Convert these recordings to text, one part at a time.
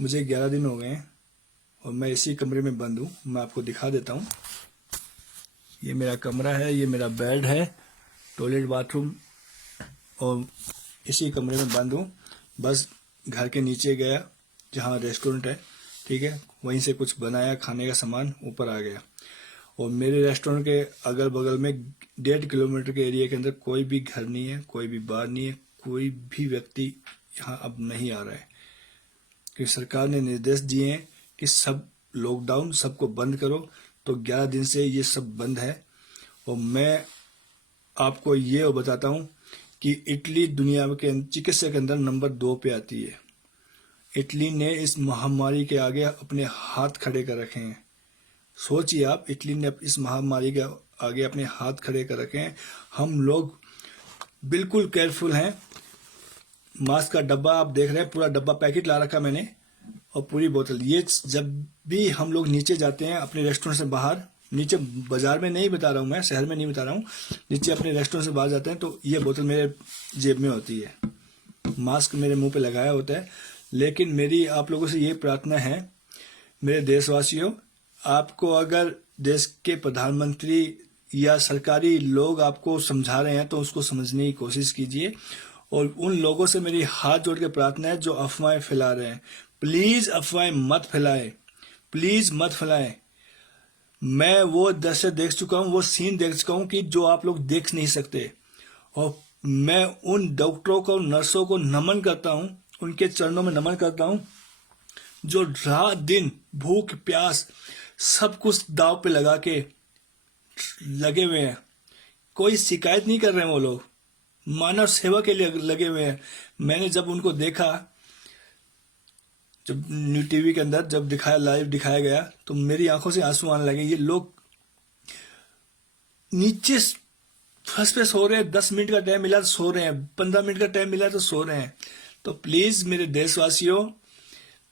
मुझे 11 दिन हो गए हैं और मैं इसी कमरे में बंद हूँ। मैं आपको दिखा देता हूँ। ये मेरा कमरा है, ये मेरा बेड है, टॉयलेट बाथरूम, और इसी कमरे में बंद हूँ। बस घर के नीचे गया जहाँ रेस्टोरेंट है, ठीक है, वहीं से कुछ बनाया खाने का सामान, ऊपर आ गया। और मेरे रेस्टोरेंट के अगल बगल में 1.5 किलोमीटर के एरिया के अंदर कोई भी घर नहीं है, कोई भी बार नहीं है, कोई भी व्यक्ति यहाँ अब नहीं आ रहा है, क्योंकि सरकार ने निर्देश दिए हैं कि सब लॉकडाउन, सबको बंद करो। तो 11 दिन से ये सब बंद है। और मैं आपको ये बताता हूँ कि इटली दुनिया के चिकित्सा के अंदर नंबर 2 पे आती है। इटली ने इस महामारी के आगे अपने हाथ खड़े कर रखे हैं। सोचिए आप, इटली ने इस महामारी के आगे अपने हाथ खड़े कर रखे हैं। हम लोग बिल्कुल केयरफुल हैं। मास्क का डब्बा आप देख रहे हैं, पूरा डब्बा पैकेट ला रखा मैंने, और पूरी बोतल। ये जब भी हम लोग नीचे जाते हैं अपने रेस्टोरेंट से बाहर, नीचे बाजार में नहीं बता रहा हूँ मैं, शहर में नहीं बता रहा हूँ, नीचे अपने रेस्टोरेंट से बाहर जाते हैं तो ये बोतल मेरे जेब में होती है, मास्क मेरे मुंह पे लगाया होता है। लेकिन मेरी आप लोगों से ये प्रार्थना है, मेरे देशवासियों, आपको अगर देश के प्रधानमंत्री या सरकारी लोग आपको समझा रहे हैं तो उसको समझने की कोशिश कीजिए। और उन लोगों से मेरी हाथ जोड़ के प्रार्थना है जो अफवाहें फैला रहे हैं, प्लीज अफवाहें मत फैलाएं, प्लीज मत फैलाएं। मैं वो दृश्य देख चुका हूँ, वो सीन देख चुका हूँ कि जो आप लोग देख नहीं सकते। और मैं उन डॉक्टरों को, नर्सों को नमन करता हूँ, उनके चरणों में नमन करता हूँ, जो रात दिन भूख प्यास सब कुछ दाव पे लगा के लगे हुए हैं। कोई शिकायत नहीं कर रहे हैं, वो लोग मानव सेवा के लिए लगे हुए हैं। मैंने जब उनको देखा, जब न्यू टीवी के अंदर जब दिखाया, लाइव दिखाया गया, तो मेरी आंखों से आंसू आने लगे। ये लोग नीचे फर्स्ट पे सो रहे हैं, 10 मिनट का टाइम मिला तो सो रहे हैं, 15 मिनट का टाइम मिला तो सो रहे हैं। तो प्लीज मेरे देशवासियों,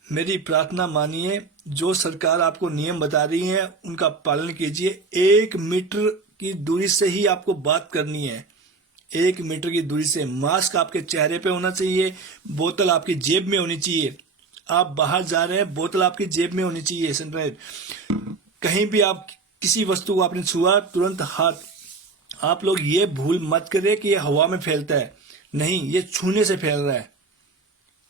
मेरी प्रार्थना मानिए, जो सरकार आपको नियम बता रही है उनका पालन कीजिए। 1 मीटर की दूरी से ही आपको बात करनी है, 1 मीटर की दूरी से। मास्क आपके चेहरे पे होना चाहिए, बोतल आपकी जेब में होनी चाहिए। आप बाहर जा रहे हैं, बोतल आपकी जेब में होनी चाहिए, सनराइज। कहीं भी आप किसी वस्तु को आपने छुआ, तुरंत हाथ। आप लोग ये भूल मत करें कि ये हवा में फैलता है, नहीं, ये छूने से फैल रहा है,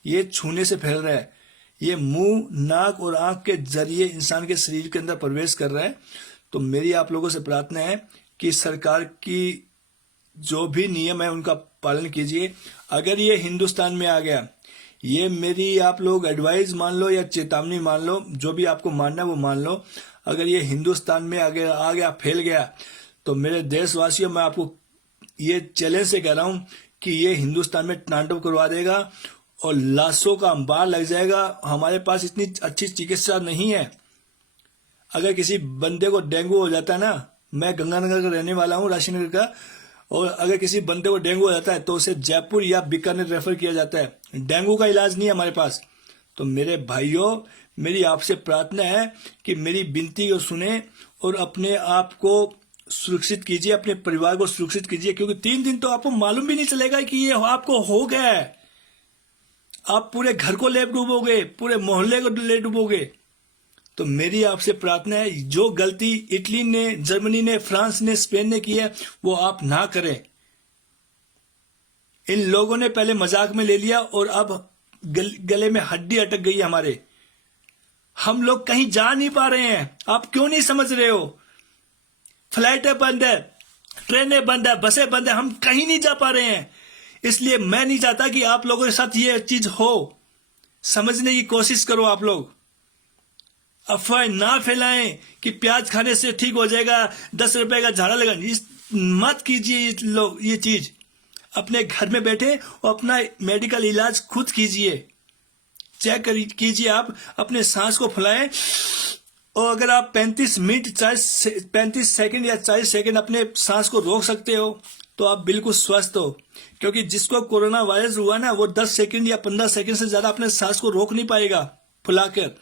ये छूने से फैल रहा है। ये मुंह, नाक और आंख के जरिए इंसान के शरीर के अंदर प्रवेश कर रहा है। तो मेरी आप लोगों से प्रार्थना है कि सरकार की जो भी नियम है उनका पालन कीजिए। अगर ये हिंदुस्तान में आ गया, ये मेरी आप लोग एडवाइस मान लो या चेतावनी मान लो, जो भी आपको मानना है वो मान लो। अगर ये हिंदुस्तान में आ गया, फैल गया, तो मेरे देशवासियों, मैं आपको ये चैलेंज से कह रहा हूं कि ये हिंदुस्तान में तांडव करवा देगा और लाशों का अंबार लग जाएगा। हमारे पास इतनी अच्छी चिकित्सा नहीं है। अगर किसी बंदे को डेंगू हो जाता है ना, मैं गंगानगर का रहने वाला हूँ, राशीनगर का, और अगर किसी बंदे को डेंगू हो जाता है तो उसे जयपुर या बीकानेर रेफर किया जाता है। डेंगू का इलाज नहीं है हमारे पास। तो मेरे भाइयों, मेरी आपसे प्रार्थना है कि मेरी विनती को सुने और अपने आप को सुरक्षित कीजिए, अपने परिवार को सुरक्षित कीजिए, क्योंकि 3 दिन तो आपको मालूम भी नहीं चलेगा कि ये आपको हो गया है। आप पूरे घर को ले डूबोगे, पूरे मोहल्ले को ले डूबोगे। तो मेरी आपसे प्रार्थना है, जो गलती इटली ने, जर्मनी ने, फ्रांस ने, स्पेन ने की है, वो आप ना करें। इन लोगों ने पहले मजाक में ले लिया और अब गले में हड्डी अटक गई हमारे। हम लोग कहीं जा नहीं पा रहे हैं। आप क्यों नहीं समझ रहे हो? फ्लाइटें बंद है, ट्रेनें बंद है, बसें बंद है, हम कहीं नहीं जा पा रहे हैं। इसलिए मैं नहीं चाहता कि आप लोगों के साथ ये चीज हो। समझने की कोशिश करो आप लोग। अफवाह ना फैलाएं कि प्याज खाने से ठीक हो जाएगा, 10 रुपए का झाड़ा लगा। मत कीजिए लोग ये चीज। अपने घर में बैठे और अपना मेडिकल इलाज खुद कीजिए। चेक कीजिए, आप अपने सांस को फुलाएं, और अगर आप 35 सेकंड या 40 सेकंड अपने सांस को रोक सकते हो तो आप बिल्कुल स्वस्थ हो। क्योंकि जिसको कोरोना वायरस हुआ ना, वो 10 सेकंड या 15 सेकंड से ज्यादा अपने सांस को रोक नहीं पाएगा फुलाकर।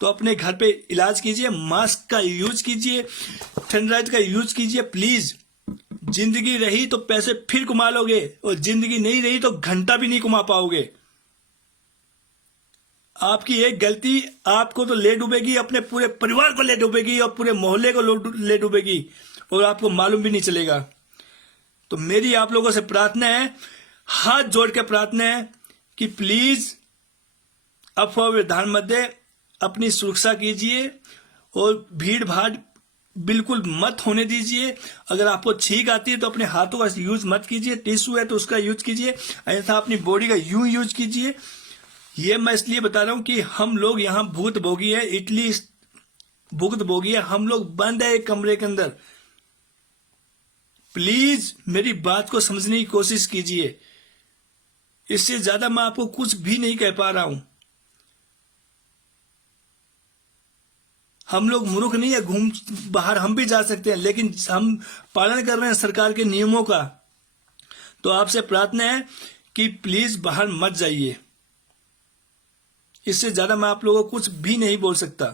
तो अपने घर पे इलाज कीजिए, मास्क का यूज कीजिए, सैनिटाइजर का यूज कीजिए प्लीज। जिंदगी रही तो पैसे फिर कमा लोगे, और जिंदगी नहीं रही तो घंटा भी नहीं कमा पाओगे। आपकी एक गलती आपको तो ले डूबेगी, अपने पूरे परिवार को ले डूबेगी और पूरे मोहल्ले को ले डूबेगी और आपको मालूम भी नहीं चलेगा। तो मेरी आप लोगों से प्रार्थना है, हाथ जोड़ के प्रार्थना है कि प्लीज अफवाह में ध्यान मत दे, अपनी सुरक्षा कीजिए और भीड़ भाड़ बिल्कुल मत होने दीजिए। अगर आपको छींक आती है तो अपने हाथों का यूज मत कीजिए, टिश्यू है तो उसका यूज कीजिए, अन्यथा अपनी बॉडी का यूज कीजिए। ये मैं इसलिए बता रहा हूं कि हम लोग यहाँ भूत भोगी है, इटली भुगत भोगी है, हम लोग बंद है एक कमरे के अंदर। प्लीज मेरी बात को समझने की कोशिश कीजिए, इससे ज्यादा मैं आपको कुछ भी नहीं कह पा रहा हूं। हम लोग मूर्ख नहीं है, घूम बाहर हम भी जा सकते हैं, लेकिन हम पालन कर रहे हैं सरकार के नियमों का। तो आपसे प्रार्थना है कि प्लीज बाहर मत जाइए, इससे ज्यादा मैं आप लोगों को कुछ भी नहीं बोल सकता।